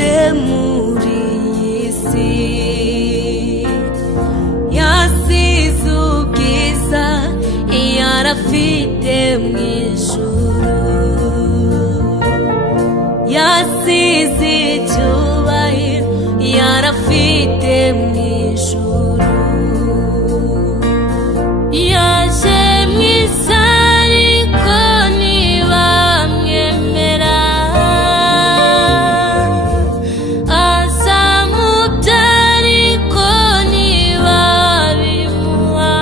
yaje muri iyi si, yasize ubwiza yarafite mu ijuru, yasize icyubahiro yarafite mu ijuru, yaje mu isi ariko ntibamwemera, aza mu bye ariko ntibabimuha,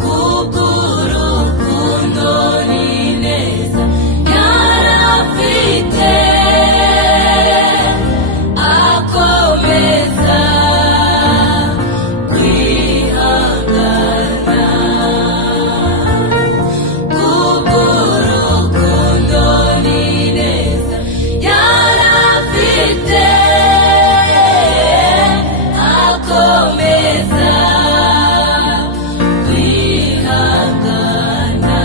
kubw'urukundo n'ineza yarafite, akomeza kwihangana, kubw'urukundo n'ineza yarafite, akomeza kwihangana.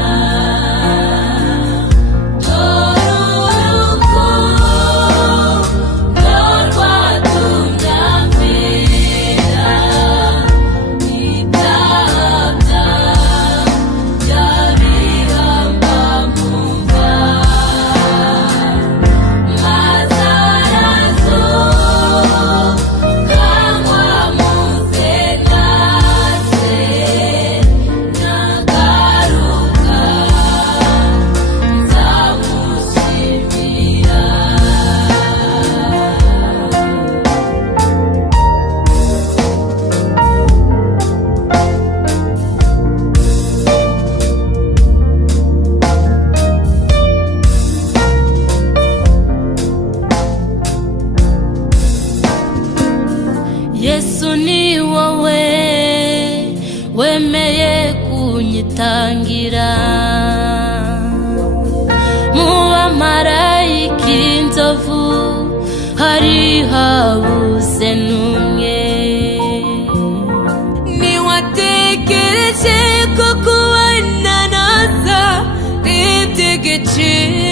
Urukundo rwatumye amfira, ibyaha byabihamba mu mva, maze arazuka nwamuze nase, nagaruka nzamushimira. Yesu ni wowe wemeye kunyitangira, mu bamarayika inzovu hari habuze n'umwe, ntiwatekereje ko kubana naza ari iby'igiciro.